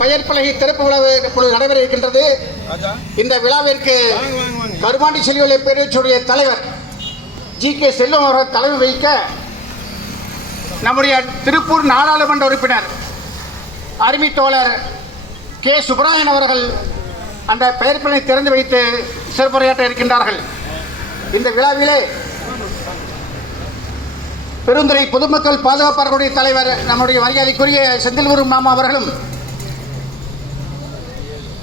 பெயர் பலகை திறப்பு விழா இப்பொழுது நடைபெற இருக்கின்றது. இந்த விழாவிற்கு கருமாண்டி செல்வியுள்ள பேரவையுடைய தலைவர் ஜி.கே. செல்வம் அவர்கள் தலைமை வகிக்க நம்முடைய திருப்பூர் நாடாளுமன்ற உறுப்பினர் அருமை தோழர் கே. சுப்ராயன் அவர்கள் அந்த பெயர் பலகை திறந்து வைத்து சிறப்புரையாற்ற இருக்கின்றார்கள். இந்த விழாவிலே பெருந்துறை பொதுமக்கள் பாதுகாப்பு தலைவர் நம்முடைய மரியாதைக்குரிய செந்தில்குரு மாமா அவர்களும்,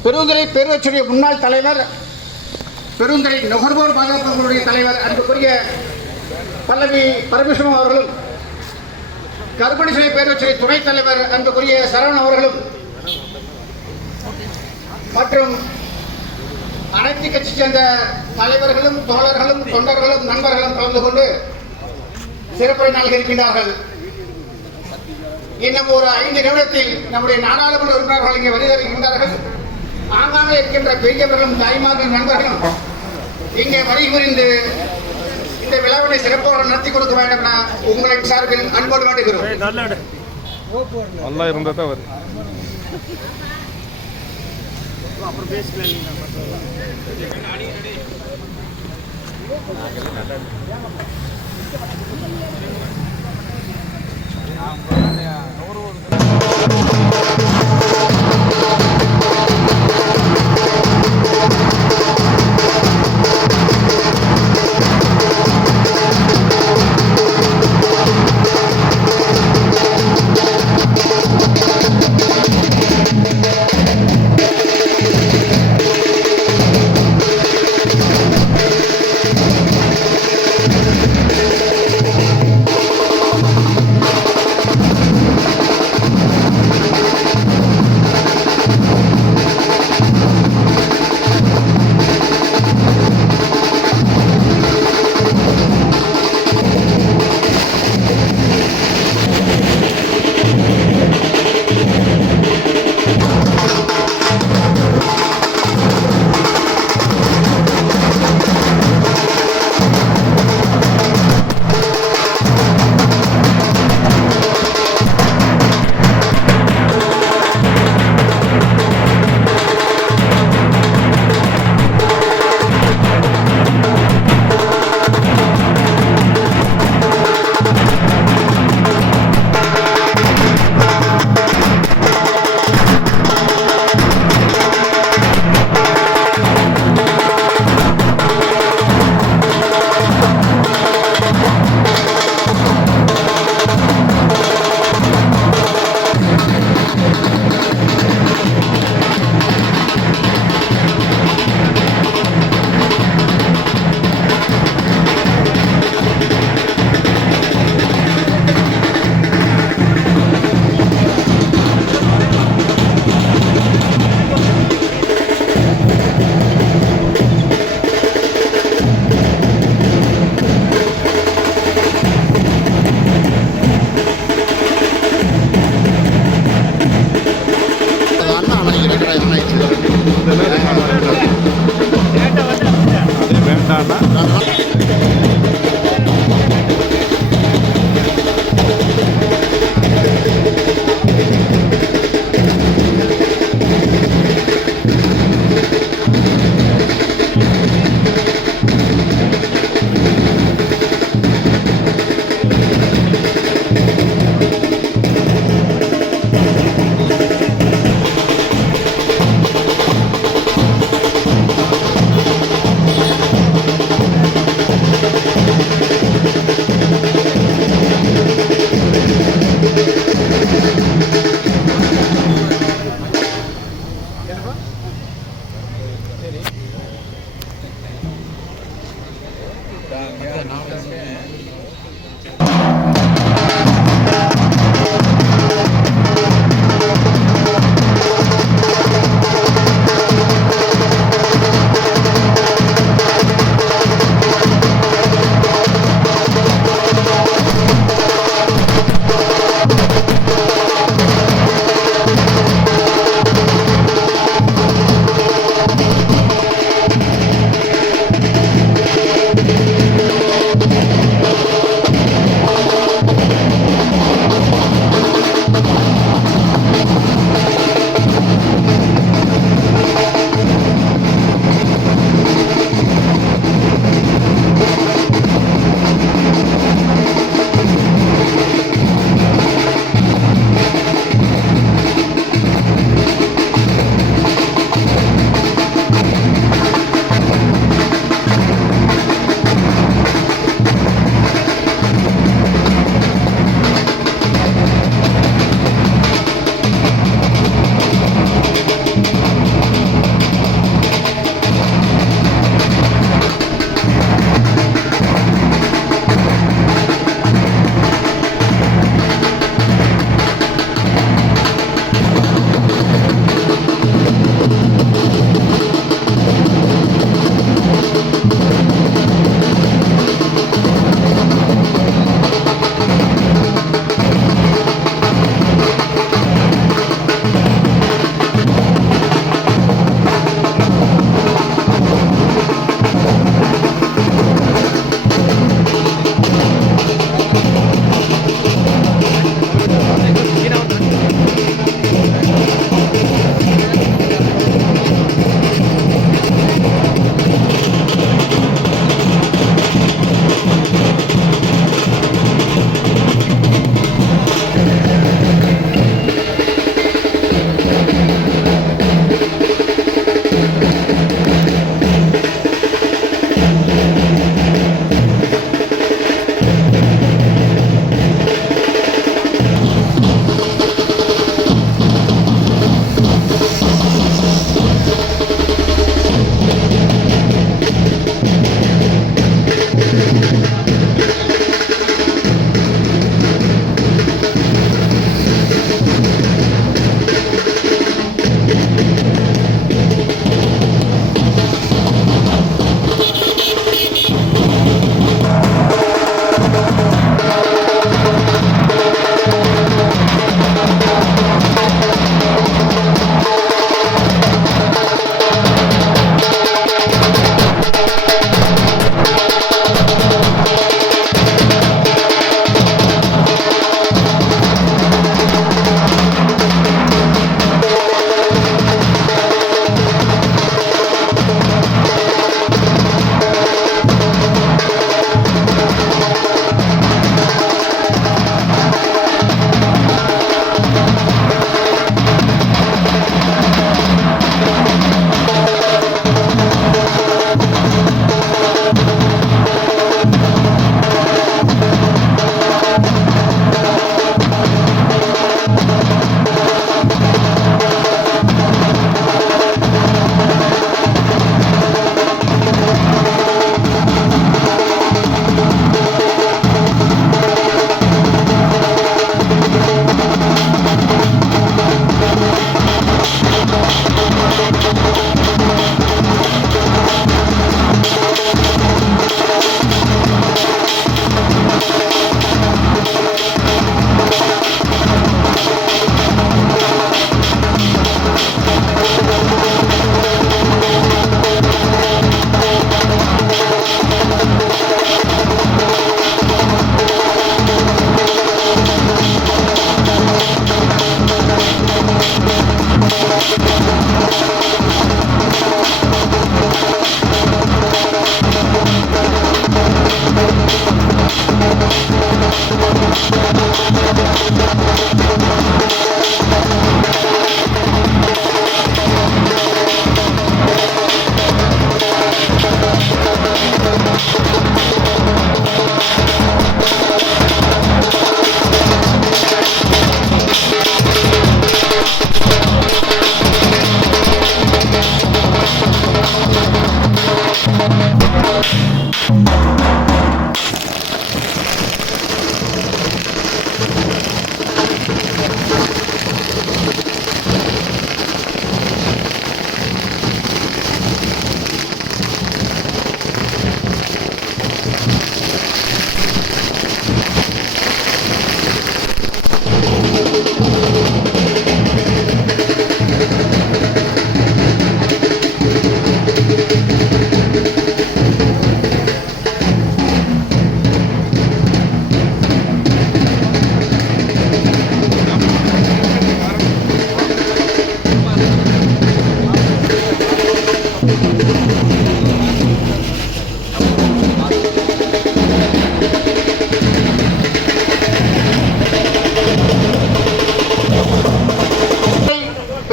பெருந்துறை பேரூராட்சியுடைய முன்னாள் தலைவர், பெருந்துறை நுகர்வோர் பாதுகாப்பு தலைவர் அன்புக்குரிய பல்லவி பரமேஸ்வரம் அவர்களும், கருப்பணிசிலை பேரூராட்சி துணைத் தலைவர் அன்புக்குரிய சரவணன் அவர்களும் மற்றும் அனைத்து கட்சி சேர்ந்த தலைவர்களும் தோழர்களும் தொண்டர்களும் நண்பர்களும் கலந்து கொண்டு சிறப்புரை நல்கியிருக்கின்றார்கள். இன்னும் ஒரு 5 நிமிடத்தில் நம்முடைய நாடாளுமன்ற உறுப்பினர்கள் இங்கே வருகின்றார்கள். ஆங்காங்கே இருக்கின்ற பெரியவர்களும் தாய்மார்களும் நண்பர்களும் இங்கே வருகை புரிந்து இந்த விழாவினை சிறப்பாக நடத்தி கொடுக்க வேண்டும் என உங்களின் சார்பில் அன்போடு வேண்டுகிறோம்.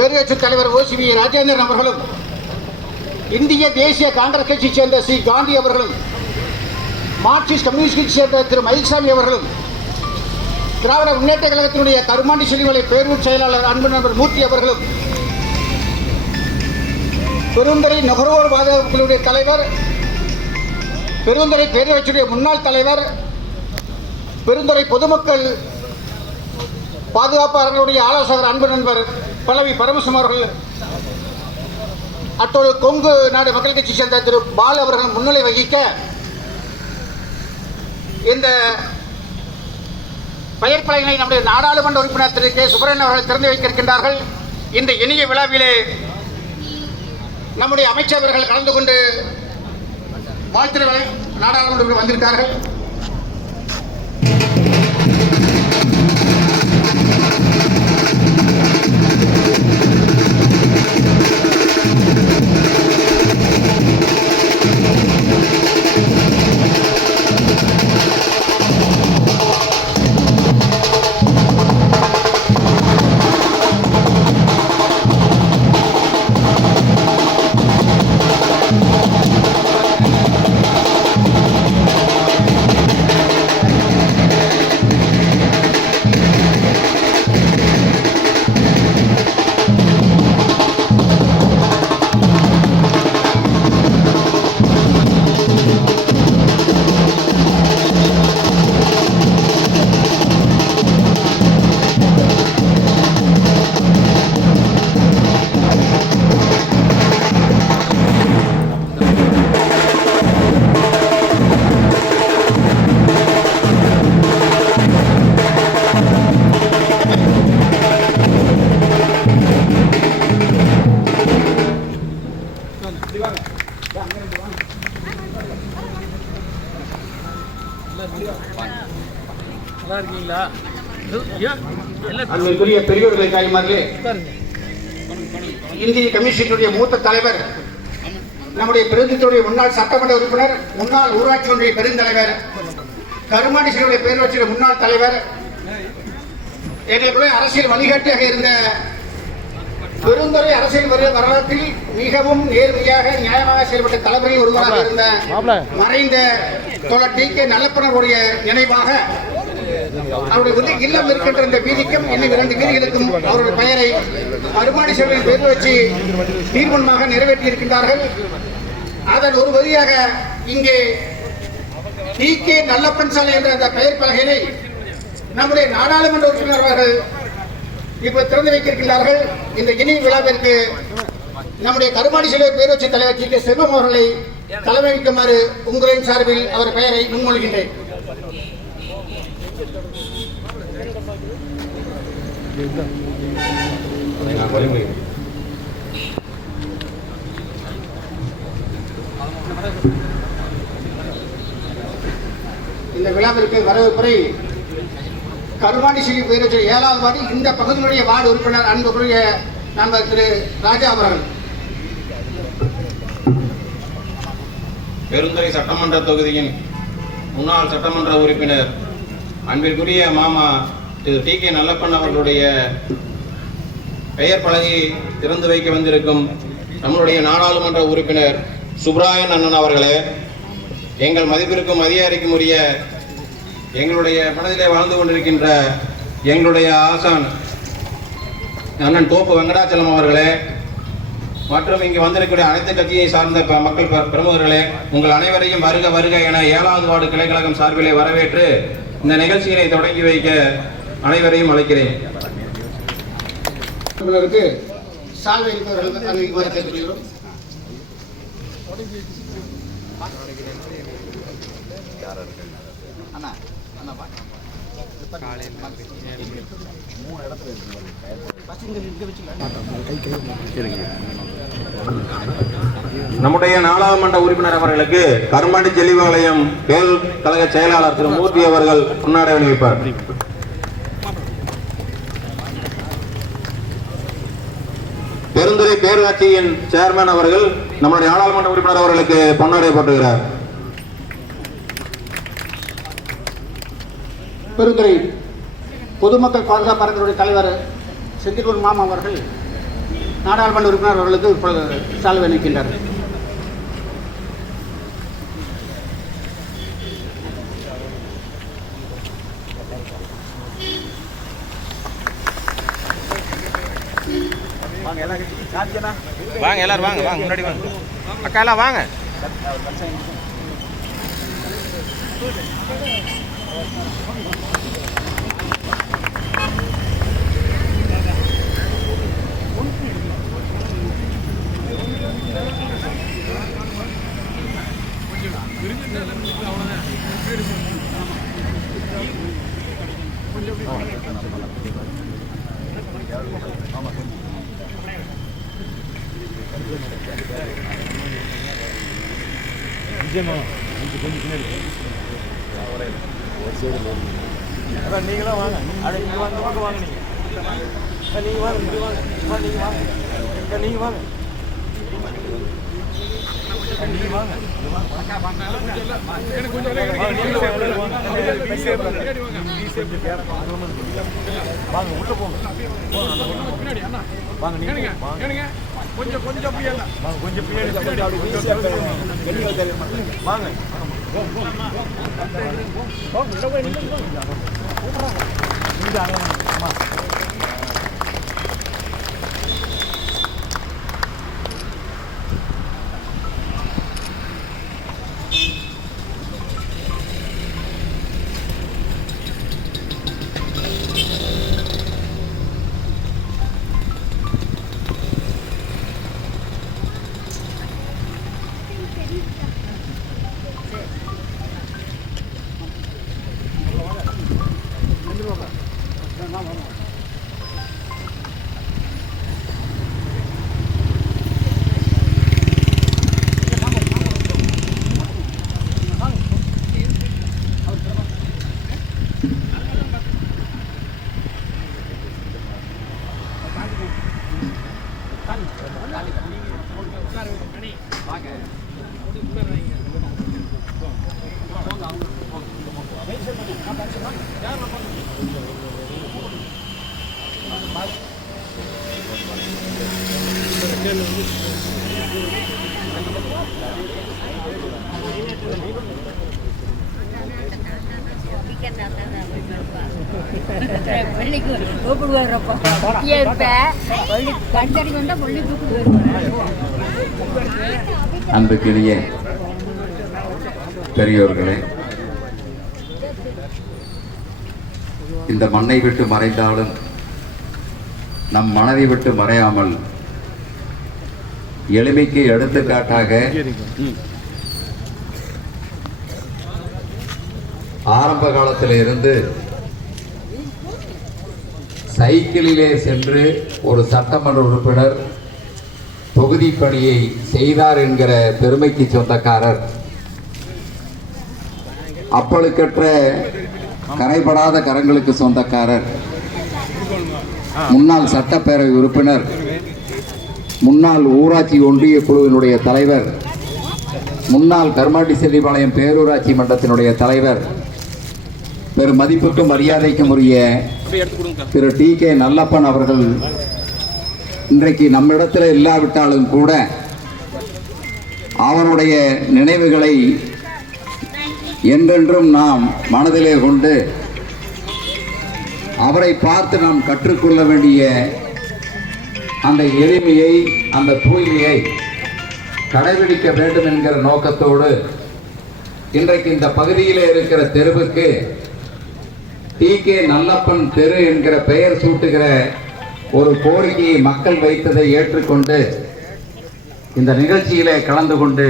பேரவைத் தலைவர் OCV ராஜேந்திரன் அவர்களும், இந்திய தேசிய காங்கிரஸ் கட்சியைச் சேர்ந்த சி காந்தி அவர்களும், மார்க்சிஸ்ட் கம்யூனிஸ்ட் கட்சியைச் சேர்ந்த திரு மயில்சாமி அவர்களும், திராவிட முன்னேற்ற கழகத்தினுடைய கருமாண்டி செல்லிமலை பேரூர் செயலாளர் அன்பு நண்பர் மூர்த்தி அவர்களும், பெருந்துறை நுகர்வோர் பாதுகாப்புடைய தலைவர், பெருந்துறை பேரவைச்சுடைய முன்னாள் தலைவர், பெருந்துறை பொதுமக்கள் பாதுகாப்பாளர்களுடைய ஆலோசகர் அன்பு நண்பர் பல்லவி பரமசிவம் அவர்கள், அத்தோடு கொங்கு நாடு மக்கள் கட்சி சேர்ந்த திரு பால் அவர்கள் முன்னிலை வகிக்க இந்த பெயர் பலகைகளை நம்முடைய நாடாளுமன்ற உறுப்பினர் திரு கே சுப்பிரமணியன் அவர்கள் திறந்து வைக்க இருக்கின்றார்கள். இந்த இனிய விழாவிலே நம்முடைய அமைச்சர்கள் கலந்து கொண்டு வாழ்த்துறை நாடாளுமன்ற வந்திருக்கார்கள். அன்பிற்குரிய பெரியோர்களை தாய்மார்களே, இந்திய கம்யூனிஸ்டுடைய மூத்த தலைவர், நம்முடைய பிரதித்துடைய முன்னாள் சட்டமன்ற உறுப்பினர், முன்னாள் ஊராட்சி ஒன்றிய பெருந்தலைவர், கருமாண்டி செல்லிமலை பேரூராட்சி முன்னாள் தலைவர், எங்களுடைய அரசியல் வழிகாட்டியாக இருந்த பெருந்துறை அரசியல் வரலாற்றில் மிகவும் நேர்மையாக நியாயமாக செயல்பட்ட தலைவரில் ஒருவராக இருந்த மறைந்த தோழர் டி கே நல்லப்பனுடைய நினைவாக அவருடைய இல்லம் இருக்கின்ற இந்த வீதிக்கும் இன்னும் 2 வீதிகளுக்கும் அவருடைய பெயரை கருமாண்டி செல்லிமலை பேரூராட்சி தீர்மானமாக நிறைவேற்றி இருக்கின்றார்கள். அதன் ஒரு வழியாக இங்கே டி கே நல்லப்பன் சாலை என்ற அந்த பெயர் பலகையை நம்முடைய நாடாளுமன்ற உறுப்பினர் அவர்கள் இப்ப திறந்து வைக்கிறார்கள். இந்த இனிய விழாவிற்கு நம்முடைய கருமாண்டி செல்லிமலை பேரூராட்சி தலைவர் டி கே செல்வம் அவர்களை தலைமை வைக்குமாறு உங்களின் சார்பில் அவர் பெயரை முன்மொழிகின்றேன். இந்த விழாவிற்கு வரவேற்புரை கருமாண்டி செல்லிமலை பேரூராட்சி 7வது வார்டு இந்த பகுதியினுடைய வார்டு உறுப்பினர் அன்புக்குரிய நண்பர் திரு ராஜா அவர்கள். பெருந்துறை சட்டமன்ற தொகுதியின் முன்னாள் சட்டமன்ற உறுப்பினர் அன்பிற்குரிய மாமா திரு டி கே நல்லப்பன் அவர்களுடைய பெயர் பலகையை திறந்து வைக்க வந்திருக்கும் நம்மளுடைய நாடாளுமன்ற உறுப்பினர் சுப்ராயன் அண்ணன் அவர்களே, எங்கள் மதிப்பிற்கும் அதிகாரிக்கும் உரிய எங்களுடைய மனதிலே வாழ்ந்து கொண்டிருக்கின்ற எங்களுடைய ஆசான் அண்ணன் தோப்பு வெங்கடாச்சலம் அவர்களே, மற்றும் இங்கு வந்திருக்கக்கூடிய அனைத்து கட்சியை சார்ந்த மக்கள் பிரமுகர்களே, உங்கள் அனைவரையும் வருக வருக என 7வது வார்டு கிளைக்கழகம் சார்பிலே வரவேற்று இந்த நிகழ்ச்சியினை தொடங்கி வைக்க அனைவரையும் அழைக்கிறேன். சால்வை கேட்டுக்கொள்கிறோம். நம்முடைய நாடாளுமன்ற உறுப்பினர் அவர்களுக்கு கருமாண்டி செல்லிமலையம் பேரூர் கழக செயலாளர் திரு மூர்த்தி அவர்கள் முன்னாடி அணிவிப்பார். பெருந்துறை பேரூராட்சியின் சேர்மன் அவர்கள் நம்முடைய நாடாளுமன்ற உறுப்பினர் அவர்களுக்கு பொன்னாடை போட்டுகிறார். பெருந்துறை பொதுமக்கள் பாதுகாப்பு தலைவர் செந்தில்குமார் மாமா அவர்கள் நாடாளுமன்ற உறுப்பினர் அவர்களுக்கு இப்பொழுது சால்வை நிற்கின்றார். வாங்க எல்லாரும் வாங்க வாங்க முன்னாடி வாங்க அக்கா எல்லாம் வாங்க. நீங்களாம் வாங்க நீங்க வாங்க வாங்க நீங்க வாங்க நீங்க வாங்க நீங்க வாங்க நீங்க வாங்க வாங்க உள்ள போங்க வாங்க நீங்க கொஞ்சம் கொஞ்சம் பின்னாடி வாங்க கொஞ்சம் பின்னாடி வாங்க அன்புக்கினிய பெரியோர்களே, இந்த மண்ணை விட்டு மறைந்தாலும் நம் மனதை விட்டு மறையாமல் எளிமைக்கு எடுத்துக்காட்டாக ஆரம்ப காலத்திலிருந்து சைக்கிளிலே சென்று ஒரு சட்டமன்ற உறுப்பினர் தொகுதி பணியை செய்தார் என்கிற பெருமைக்கு சொந்தக்காரர், அப்பழுக்கற்ற கரைபடாத கரங்களுக்கு சொந்தக்காரர், முன்னாள் சட்டப்பேரவை உறுப்பினர், முன்னாள் ஊராட்சி ஒன்றிய குழுவினுடைய தலைவர், முன்னாள் கருமாட்டி செல்லிபாளையம் பேரூராட்சி மன்றத்தினுடைய தலைவர், பெரும் மதிப்புக்கும் மரியாதைக்கும் உரிய திரு டி.கே. நல்லப்பன் அவர்கள் இன்றைக்கு நம்மிடத்தில் இல்லாவிட்டாலும் கூட அவருடைய நினைவுகளை என்றென்றும் நாம் மனதிலே கொண்டு அவரை பார்த்து நாம் கற்றுக்கொள்ள வேண்டிய அந்த எளிமையை, அந்த தூய்மையை கடைபிடிக்க வேண்டும் என்கிற நோக்கத்தோடு இன்றைக்கு இந்த பகுதியில் இருக்கிற தெருவுக்கு டி.கே. நல்லப்பன் தெரு என்கிற பெயர் சூட்டுகிற ஒரு கோரிக்கையை மக்கள் வைத்ததை ஏற்றுக்கொண்டு இந்த நிகழ்ச்சியிலே கலந்து கொண்டு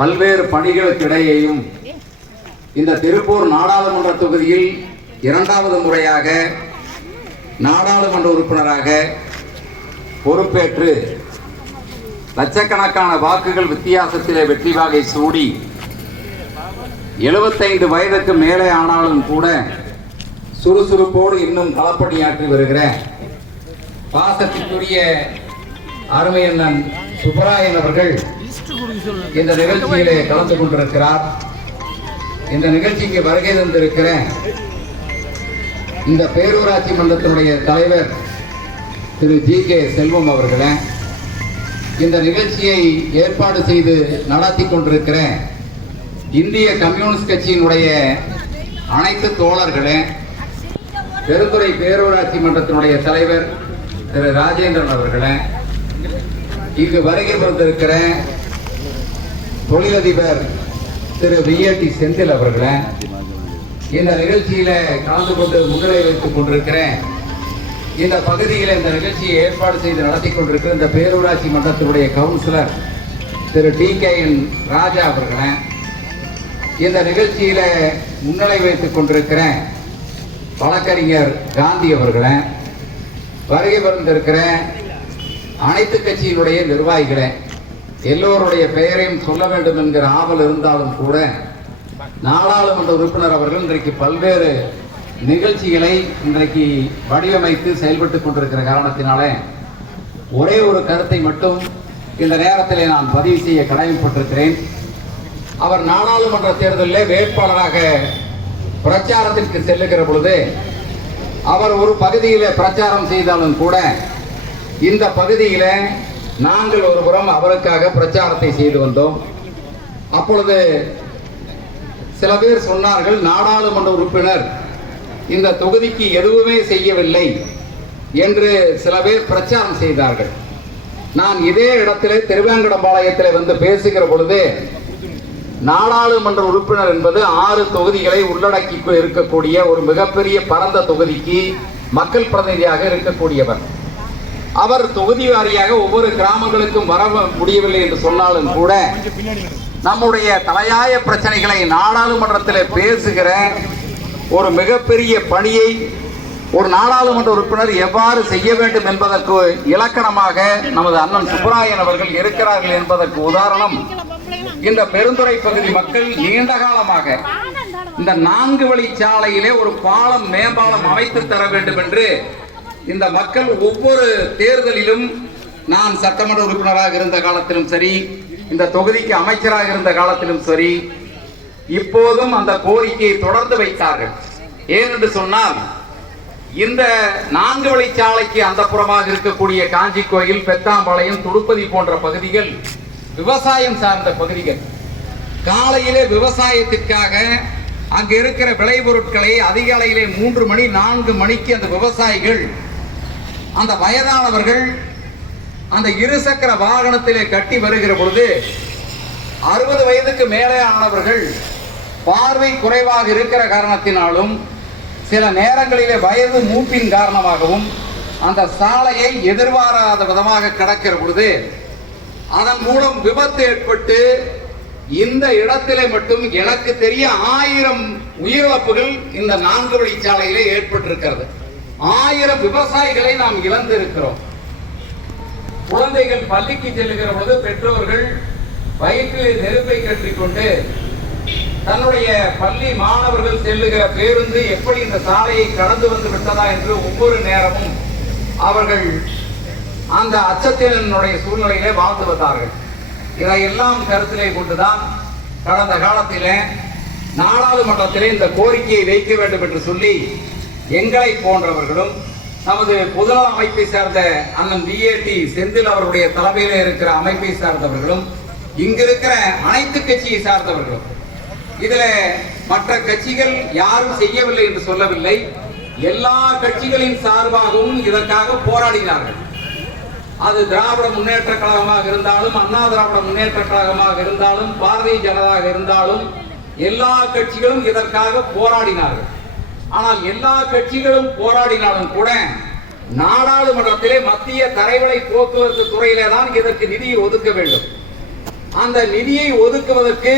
பல்வேறு பணிகளுக்கிடையேயும் இந்த திருப்பூர் நாடாளுமன்ற தொகுதியில் இரண்டாவது முறையாக நாடாளுமன்ற உறுப்பினராக பொறுப்பேற்று லட்சக்கணக்கான வாக்குகள் வித்தியாசத்திலே வெற்றி வாகை சூடி 75 வயதுக்கு மேலே ஆனாலும் கூட சுறுசுறுப்போடு இன்னும் களப்பணியாற்றி வருகிற பாசத்திற்குரிய அருமையண்ணன் சுப்பராயன் அவர்கள் இந்த நிகழ்ச்சியிலே கலந்து கொண்டிருக்கிறார். இந்த நிகழ்ச்சிக்கு வருகை தந்திருக்கிற இந்த பேரூராட்சி மன்றத்தினுடைய தலைவர் திரு ஜி.கே. செல்வம் அவர்களே, இந்த நிகழ்ச்சியை ஏற்பாடு செய்து நடத்தி கொண்டிருக்கிற இந்திய கம்யூனிஸ்ட் கட்சியினுடைய அனைத்து தோழர்களே, பெருந்துறை பேரூராட்சி மன்றத்தினுடைய தலைவர் திரு ராஜேந்திரன் அவர்களே, இங்கு வருகை வந்திருக்கிற தொழிலதிபர் திரு வி.ஏ.டி. செந்தில் அவர்களே, இந்த நிகழ்ச்சியில கலந்து கொண்டு முன்னிலை வைத்துக் கொண்டிருக்கிற இந்த பகுதியில் இந்த நிகழ்ச்சியை ஏற்பாடு செய்து நடத்தி கொண்டிருக்கிற இந்த பேரூராட்சி மன்றத்தினுடைய கவுன்சிலர் திரு டி.கே.என். ராஜா அவர்களே, இந்த நிகழ்ச்சியில முன்னிலை வைத்துக் கொண்டிருக்கிற வழக்கறிஞர் காந்தி அவர்களே, வருகை வந்திருக்கிற அனைத்து கட்சியினுடைய நிர்வாகிகளே, எல்லோருடைய பெயரையும் சொல்ல வேண்டும் என்கிற ஆவல் இருந்தாலும் கூட நாடாளுமன்ற உறுப்பினர் அவர்கள் இன்றைக்கு பல்வேறு நிகழ்ச்சிகளை இன்றைக்கு வடிவமைத்து செயல்பட்டுக் கொண்டிருக்கிற காரணத்தினாலே ஒரே ஒரு கருத்தை மட்டும் இந்த நேரத்திலே நான் பதிவு செய்ய கடமைப்பட்டிருக்கிறேன். அவர் நாடாளுமன்ற தேர்தலில் வேட்பாளராக பிரச்சாரத்திற்கு செல்லுகிற பொழுது அவர் ஒரு பகுதியில் பிரச்சாரம் செய்தாலும் கூட இந்த பகுதியில் நாங்கள் ஒரு புறம் அவருக்காக பிரச்சாரத்தை செய்து வந்தோம். அப்பொழுது சில பேர் சொன்னார்கள், நாடாளுமன்ற உறுப்பினர் இந்த தொகுதிக்கு எதுவுமே செய்யவில்லை என்று சில பேர் பிரச்சாரம் செய்தார்கள். நான் இதே இடத்திலே திருவேங்கடபாளையத்தில் வந்து பேசுகிற பொழுது நாடாளுமன்ற உறுப்பினர் என்பது 6 தொகுதிகளை உள்ளடக்கி இருக்கக்கூடிய ஒரு மிகப்பெரிய பரந்த தொகுதிக்கு மக்கள் பிரதிநிதியாக இருக்கக்கூடியவர். அவர் தொகுதி வாரியாக ஒவ்வொரு கிராமங்களுக்கும் வர முடியவில்லை என்று சொன்னாலும் கூட நம்முடைய தலையாய பிரச்சனைகளை நாடாளுமன்றத்தில் பேசுகிற ஒரு மிகப்பெரிய பணியை ஒரு நாடாளுமன்ற உறுப்பினர் எவ்வாறு செய்ய வேண்டும் என்பதற்கு இலக்கணமாக நமது அண்ணன் சுப்பராயன் அவர்கள் இருக்கிறார்கள் என்பதற்கு உதாரணம் இந்த பெருந்துறை பகுதி மக்கள் நீண்ட காலமாக இந்த 4 வழிச்சாலையிலே ஒரு பாலம் மேம்பாலம் அமைத்து தர வேண்டும் என்று இந்த மக்கள் ஒவ்வொரு தேர்தலிலும், நான் சட்டமன்ற உறுப்பினராக இருந்த காலத்திலும் சரி, இந்த தொகுதிக்கு அமைச்சராக இருந்த காலத்திலும் சரி, இப்போதும் அந்த கோரிக்கையை தொடர்ந்து வைத்தார்கள். ஏனென்று சொன்னால் இந்த 4 வழிச்சாலைக்கு அந்த புறமாக இருக்கக்கூடிய காஞ்சி கோயில், பெத்தாம்பாளையம், துடுப்பதி போன்ற பகுதிகள் விவசாயம் சார்ந்த பகுதிகள். காலையிலே விவசாயத்திற்காக அங்கு இருக்கிற விளைபொருட்களை அதிகாலையிலே 3 மணி 4 மணிக்கு அந்த விவசாயிகள், அந்த வயதானவர்கள் அந்த இருசக்கர வாகனத்திலே கட்டி வருகிற பொழுது 60 வயதுக்கு மேலே ஆனவர்கள் பார்வை குறைவாக இருக்கிற காரணத்தினாலும் சில நேரங்களிலே வயது மூப்பின் காரணமாகவும் அந்த சாலையை எதிர்பாராத விதமாக கடக்கிற பொழுது அதன் மூலம் விபத்து ஏற்பட்டு இந்த இடத்திலே மட்டும் எனக்கு தெரிய 1000 உயிரிழப்புகள் இந்த 4 வழிச்சாலையிலே ஏற்பட்டிருக்கிறது. 1000 விவசாயிகளை நாம் இழந்து இருக்கிறோம். குழந்தைகள் பள்ளிக்கு செல்லுகிற பொழுது பெற்றோர்கள் வயிற்றில் நெருப்பை கட்டிக்கொண்டு தன்னுடைய பள்ளி மாணவர்கள் செல்லுகிற பேருந்து எப்படி இந்த சாலையை கடந்து வந்து விட்டதா என்று ஒவ்வொரு நேரமும் அவர்கள் அந்த அச்சத்தினுடைய சூழ்நிலையிலே வாழ்ந்து வந்தார்கள். இதையெல்லாம் கருத்திலே கொண்டுதான் கடந்த காலத்திலே நாடாளுமன்றத்திலே இந்த கோரிக்கையை வைக்க வேண்டும் என்று சொல்லி எங்களை போன்றவர்களும் நமது பொதுநல அமைப்பை சார்ந்த அண்ணன் வி.ஏ.டி. செந்தில் அவருடைய தலைமையிலே இருக்கிற அமைப்பை சார்ந்தவர்களும் இங்கிருக்கிற அனைத்து கட்சியை சார்ந்தவர்களும், இதுல மற்ற கட்சிகள் யாரும் செய்யவில்லை என்று சொல்லவில்லை, எல்லா கட்சிகளின் சார்பாகவும் இதற்காக போராடினார்கள். அது திராவிட முன்னேற்ற கழகமாக இருந்தாலும், அண்ணா திராவிட முன்னேற்ற கழகமாக இருந்தாலும், பாரதிய ஜனதாக இருந்தாலும் எல்லா கட்சிகளும் இதற்காக போராடினார்கள். ஆனால் எல்லா கட்சிகளும் போராடினாலும் கூட நாடாளுமன்றத்திலே மத்திய தரைவழி போக்குவரத்து துறையிலே தான் இதற்கு நிதியை ஒதுக்க வேண்டும். அந்த நிதியை ஒதுக்குவதற்கு,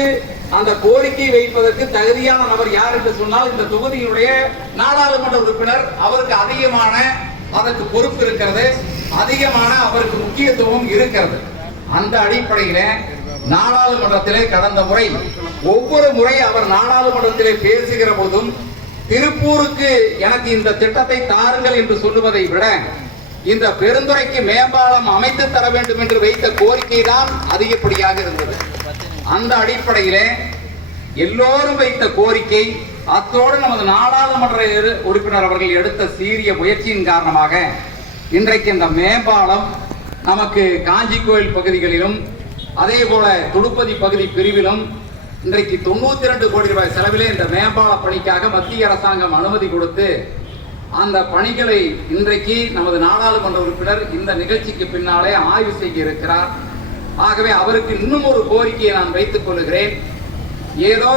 அந்த கோரிக்கை வைப்பதற்கு தகுதியான நபர் யார் என்று சொன்னால் இந்த தொகுதியினுடைய நாடாளுமன்ற உறுப்பினர். அவருக்கு அதிகமான அதற்கு பொறுப்பு இருக்கிறது, அதிகமான அவருக்கு முக்கியத்துவம் இருக்கிறது. அந்த அடிப்படையில நாடாளுமன்றத்திலே கடந்த முறை ஒவ்வொரு முறை அவர் நாடாளுமன்றத்திலே பேசுகிற போதும் திருப்பூருக்கு எனக்கு இந்த திட்டத்தை தாருங்கள் என்று சொல்லுவதை விட இந்த பெருந்துறைக்கு மேம்பாலம் அமைத்து தர வேண்டும் என்று வைத்த கோரிக்கை தான் அதிகப்படியாக இருந்தது. அந்த அடிப்படையிலே எல்லோரும் வைத்த கோரிக்கை, அத்தோடு நமது நாடாளுமன்ற உறுப்பினர் அவர்கள் எடுத்த சீரிய முயற்சியின் காரணமாக இன்றைக்கு இந்த மேம்பாலம் நமக்கு காஞ்சி கோயில் பகுதிகளிலும் அதே போல துடுப்பதி பகுதி பிரிவிலும் இன்றைக்கு 92 கோடி ரூபாய் செலவிலே இந்த மேம்பால பணிக்காக மத்திய அரசாங்கம் அனுமதி கொடுத்து அந்த பணிகளை இன்றைக்கு நமது நாடாளுமன்ற உறுப்பினர் இந்த நிகழ்ச்சிக்கு பின்னாலே ஆய்வு செய்ய இருக்கிறார். ஆகவே அவருக்கு இன்னும் ஒரு கோரிக்கையை நான் வைத்துக் கொள்கிறேன். ஏதோ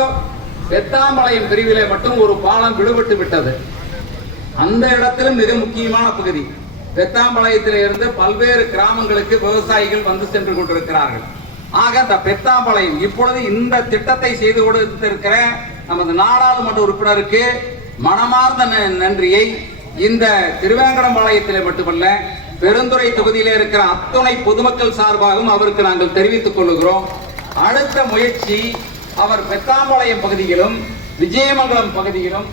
பெத்தாம்பாளையம் பிரிவிலே மட்டும் ஒரு பாலம் விடுபட்டு விட்டது. அந்த இடத்திலும் மிக முக்கியமான பகுதி. பெத்தாம்பாளையத்திலே இருந்து பல்வேறு கிராமங்களுக்கு விவசாயிகள் வந்து சென்று கொண்டிருக்கிறார்கள். ஆக அந்த பெத்தாம்பாளையம் இப்பொழுது இந்த திட்டத்தை செய்து கொடுத்திருக்கிற நமது நாடாளுமன்ற உறுப்பினருக்கு மனமார்ந்த நன்றியை இந்த திருவேங்கடம்பாளையத்திலே மட்டுமல்ல பெருந்துறை தொகுதியிலே இருக்கிற அத்துணை பொதுமக்கள் சார்பாகவும் அவருக்கு நாங்கள் தெரிவித்துக் கொள்கிறோம். அடுத்த முயற்சி அவர் பெத்தாம்பாளையம் பகுதியிலும் விஜயமங்கலம் பகுதியிலும்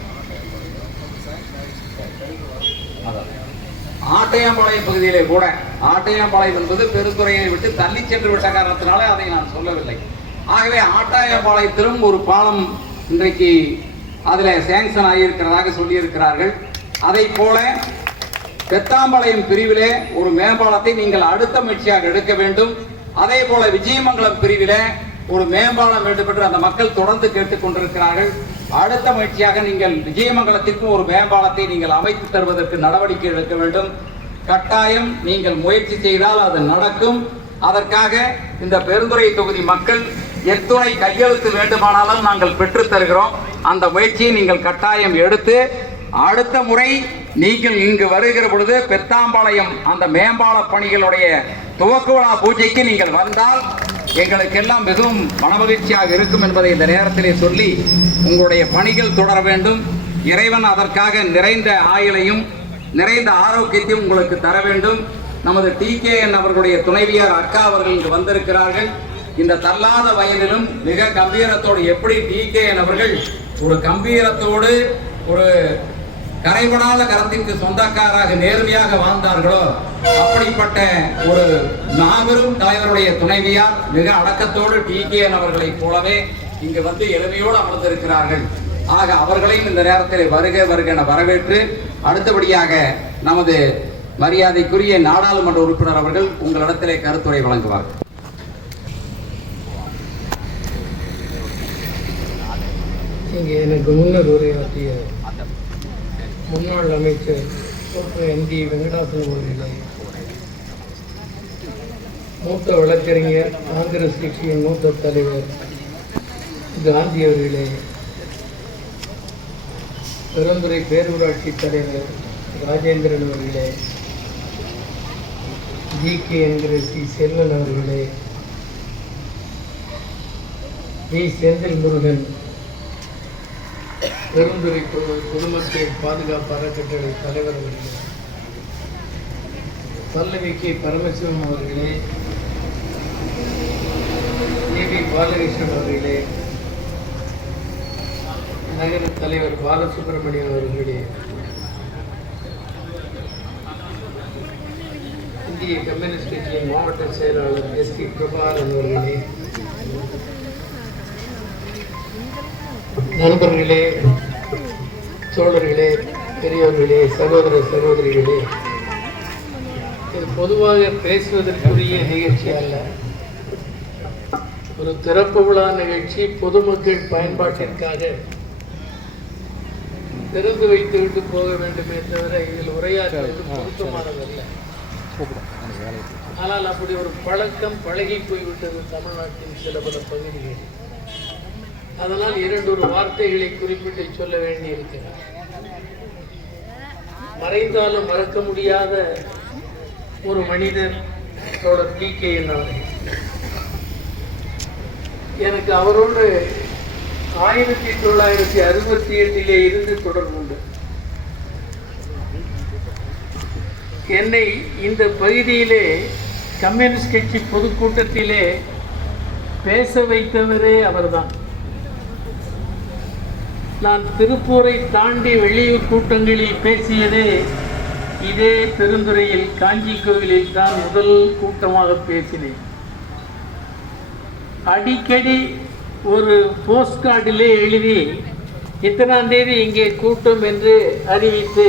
ஆட்டையாம்பாளையம் பகுதியிலே கூட, ஆட்டையாம்பாளையம் என்பது பெருந்துறையை விட்டு தள்ளி சென்று விட்ட காரணத்தினாலே அதை நான் சொல்லவில்லை. ஆகவே ஆட்டையாம்பாளையத்திலும் ஒரு பாலம் இன்றைக்கு அதில் சேங்ஷன் ஆகியிருக்கிறதாக சொல்லியிருக்கிறார்கள். அதை போல பெத்தாம்பாளையம் பிரிவிலே ஒரு மேம்பாலத்தை நீங்கள் அடுத்த முயற்சியாக எடுக்க வேண்டும். அதே போல விஜயமங்கலம் பிரிவிலே ஒரு மேம்பாலம் வேண்டும் என்று அந்த மக்கள் தொடர்ந்து கேட்டுக் கொண்டிருக்கிறார்கள். அடுத்த முயற்சியாக நீங்கள் விஜயமங்கலத்திற்கும் ஒரு மேம்பாலத்தை நீங்கள் அமைத்து தருவதற்கு நடவடிக்கை எடுக்க வேண்டும். கட்டாயம் நீங்கள் முயற்சி செய்தால் அது நடக்கும். அதற்காக இந்த பெருந்துறை தொகுதி மக்கள் எத்துணை கையெழுத்து வேண்டுமானாலும் நாங்கள் பெற்றுத் தருகிறோம். அந்த முயற்சியை நீங்கள் கட்டாயம் எடுத்து அடுத்த முறை நீங்கள் இங்கு வருகிற பொழுது பெத்தாம்பாளையம் அந்த மேம்பால பணிகளுடைய துவக்க விழா பூஜைக்கு நீங்கள் வந்தால் எங்களுக்கெல்லாம் மிகவும் மனமகிழ்ச்சியாக இருக்கும் என்பதை இந்த நேரத்திலே சொல்லி உங்களுடைய பணிகள் தொடர வேண்டும். இறைவன் அதற்காக நிறைந்த ஆயுளையும் நிறைந்த ஆரோக்கியத்தையும் உங்களுக்கு தர வேண்டும். நமது TKN அவர்களுடைய துணைவியார் அக்கா அவர்கள் இங்கு வந்திருக்கிறார்கள். இந்த தள்ளாத வயதிலும் மிக கம்பீரத்தோடு எப்படி TKN அவர்கள் ஒரு கம்பீரத்தோடு ஒரு கரைபடாத கரத்திற்கு சொந்தக்காராக நேர்மையாக வாழ்ந்தார்களோ அப்படிப்பட்ட ஒரு மாபெரும் தலைவருடைய துணைவியார் மிக அடக்கத்தோடு TKN அவர்களைப் போலவே இங்கு வந்து எளிமையோடு அமர்ந்திருக்கிறார்கள். ஆக அவர்களையும் இந்த நேரத்தில் வருக வருக என வரவேற்று அடுத்தபடியாக நமது மரியாதைக்குரிய நாடாளுமன்ற உறுப்பினர் அவர்கள் உங்களிடத்திலே கருத்துரை வழங்குவார். இங்கே எனக்கு முன்னர் உரையாற்றிய முன்னாள் அமைச்சர் MD வெங்கடாசலம் அவர்களே, மூத்த வழக்கறிஞர் காங்கிரஸ் கட்சியின் மூத்த தலைவர் காந்தி அவர்களே, பெருந்துறை பேரூராட்சி தலைவர் ராஜேந்திரன் அவர்களே, GK என்கிற செல்வன் அவர்களே, செந்தில் முருகன், பெருந்துறை பொதுமக்கள் பாதுகாப்பு அறக்கட்டளை தலைவர் அவர்களே, பல்லவி K பரமசிவம் அவர்களே, AB பாலகிருஷ்ணன் அவர்களே, நகர தலைவர் பாலசுப்ரமணியன் அவர்களே, இந்திய கம்யூனிஸ்ட் கட்சியின் மாவட்ட செயலாளர் SK பிரபாகரன் அவர்களே, நண்பர்களே, தோழர்களே, பெரியவர்களே, சகோதர சகோதரிகளே, இது பொதுவாக பேசுவதற்குரிய நிகழ்ச்சி அல்ல. ஒரு திறப்பு விழா நிகழ்ச்சி பொதுமக்கள் பயன்பாட்டிற்காக திறந்து வைத்துவிட்டு போக வேண்டுமே தவிர இதில் உரையாற்றுவது பொருத்தமானதல்ல. ஆனால் அப்படி ஒரு பழக்கம் பழகி போய்விட்டது தமிழ்நாட்டின் சில பல பகுதிகளில். அதனால் இரண்டொரு வார்த்தைகளை குறிப்பிட்டு சொல்ல வேண்டியிருக்கிறார். மறைந்தாலும் மறக்க முடியாத ஒரு மனிதர் தோழர் TKN அவர்கள். எனக்கு அவரோடு 1968 இருந்து தொடர்பு உண்டு. என்னை இந்த பகுதியிலே கம்யூனிஸ்ட் கட்சி பொதுக்கூட்டத்திலே பேச வைத்தவரே அவர்தான். நான் திருப்பூரை தாண்டி வெளியூர் கூட்டங்களில் பேசியதே இதே பெருந்துறையில் காஞ்சி கோவிலில் தான் முதல் கூட்டமாக பேசினேன். அடிக்கடி ஒரு போஸ்ட் கார்டிலே எழுதி இத்தனாம் தேதி இங்கே கூட்டம் என்று அறிவித்து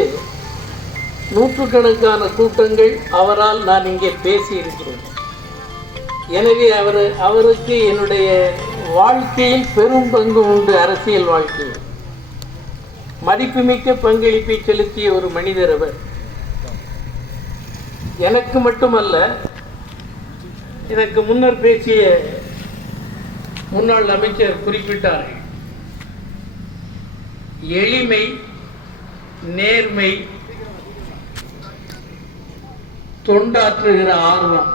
நூற்றுக்கணக்கான கூட்டங்கள் அவரால் நான் இங்கே பேசியிருக்கிறேன். எனவே அவருக்கு என்னுடைய வாழ்க்கையில் பெரும் பங்கு உண்டு. அரசியல் வாழ்க்கையில் மதிப்புமிக்க பங்களிப்பை செலுத்திய ஒரு மனிதர் அவர். எனக்கு மட்டுமல்ல, எனக்கு முன்னர் பேசிய முன்னாள் அமைச்சர் குறிப்பிட்டார்கள், எளிமை, நேர்மை, தொண்டாற்றுகிற ஆர்வம்,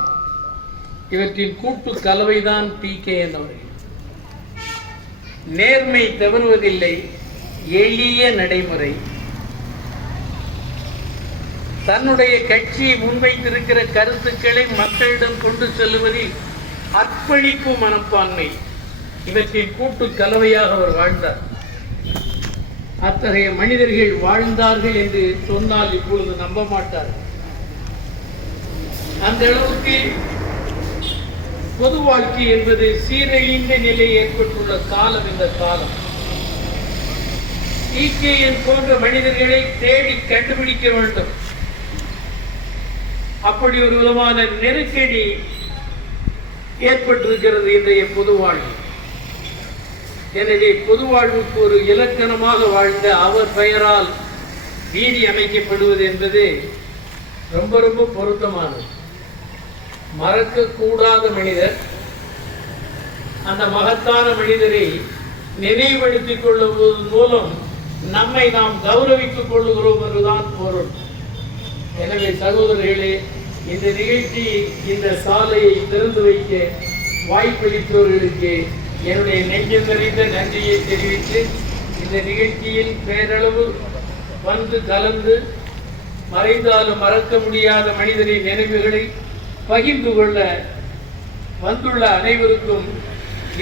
இவற்றின் கூட்டு கலவைதான் TKN அவர்கள். நேர்மை தவறுவதில்லை, எளிய நடைமுறை, தன்னுடைய கட்சி முன்வைத்திருக்கிற கருத்துக்களை மக்களிடம் கொண்டு செல்வதில் அர்ப்பணிப்பு மனப்பான்மை, இவற்றின் கூட்டு கலவையாக அவர் வாழ்ந்தார். அத்தகைய மனிதர்கள் வாழ்ந்தார்கள் என்று சொன்னால் இப்பொழுது நம்ப மாட்டார்கள். அந்த அளவுக்கு பொது வாழ்க்கை என்பது சீரழிந்த நிலை ஏற்பட்டுள்ள காலம் இந்த காலம். TKN போன்ற மனிதர்களை தேடி கண்டுபிடிக்க வேண்டும். அப்படி ஒரு விதமான நெருக்கடி ஏற்பட்டிருக்கிறது இன்றைய பொது வாழ்வு. எனவே பொது வாழ்வுக்கு ஒரு இலக்கணமாக வாழ்ந்த அவர் பெயரால் வீதி அமைக்கப்படுவது என்பது ரொம்ப ரொம்ப பொருத்தமானது. மறக்கக்கூடாத மனிதர். அந்த மகத்தான மனிதரை நினைவுபடுத்திக் கொள்ளுவதன் மூலம் நம்மை நாம் கௌரவித்துக் கொள்ளுகிறோம் என்றுதான் பொருள். எனவே சகோதரர்களே, இந்த நிகழ்ச்சி, இந்த சாலையை திறந்து வைக்க வாய்ப்பளித்தவர்களுக்கு என்னுடைய நெஞ்சம் நிறைந்த நன்றியை தெரிவித்து, இந்த நிகழ்ச்சியில் பேரளவு வந்து கலந்து மறைந்தாலும் மறக்க முடியாத மனிதரின் நினைவுகளை பகிர்ந்து கொள்ள வந்துள்ள அனைவருக்கும்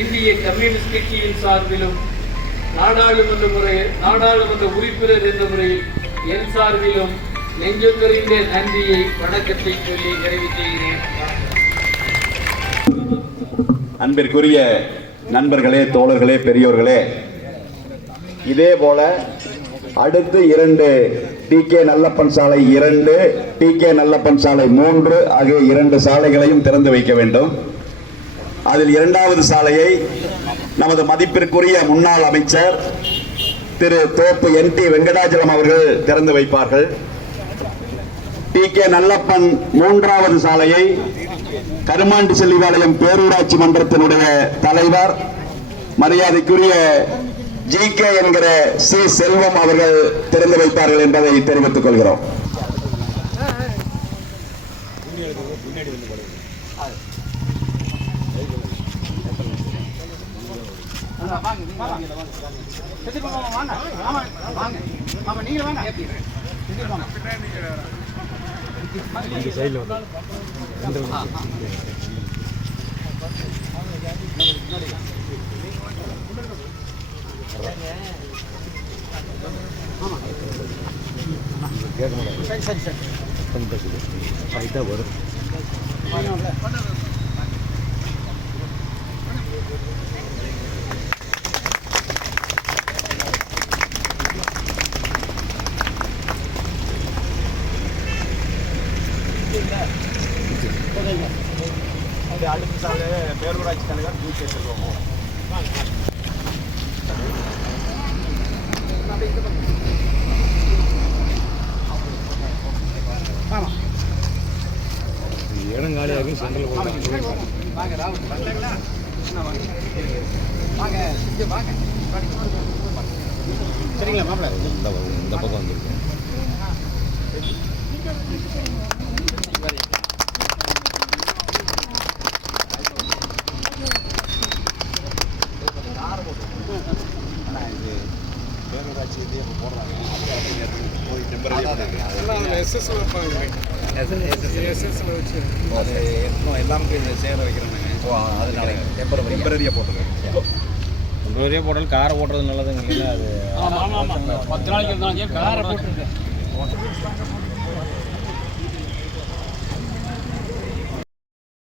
இந்திய கம்யூனிஸ்ட் கட்சியின் சார்பிலும் நாடாளுமன்ற உறுப்பினர் என்ற முறையில் என் சார்பிலும் நெஞ்சம் நிறைந்த நன்றியை, வணக்கத்தை சொல்லி நிறைவு செய்கிறேன். அன்பிற்குரிய நண்பர்களே, தோழர்களே, பெரியோர்களே, இதே போல அடுத்து 2 TK நல்லப்பன் சாலை 2, TK நல்லப்பன் சாலை 3 ஆகிய 2 சாலைகளையும் திறந்து வைக்க வேண்டும். அதில் 2வது சாலையை நமது மதிப்பிற்குரிய முன்னாள் அமைச்சர் திரு தோப்பு NT வெங்கடாச்சலம் அவர்கள் திறந்து வைப்பார்கள். TK நல்லப்பன் 3வது சாலையை கருமாண்டி செல்லிபாளையம் பேரூராட்சி மன்றத்தினுடைய தலைவர் மரியாதைக்குரிய GK என்கிற C செல்வம் அவர்கள் திறந்து வைப்பார்கள் என்பதை தெரிவித்துக் கொள்கிறோம். அடுத்த சாலை பேரூராட்சி தலைவர் GK செல்வம். இடங்காலியாக செங்கல் சரிங்களா மாப்பிள்ள, இந்த பக்கம் வந்துருக்கோம். பேரூராட்சி போடுறாங்க, எல்லாமே சேர வைக்கிறாங்க. டெம்பரரியா போட்டாலும் காரை ஓட்டுறது நல்லதுங்க. அது 10 நாளைக்கு காரை போட்டுருக்கேன்.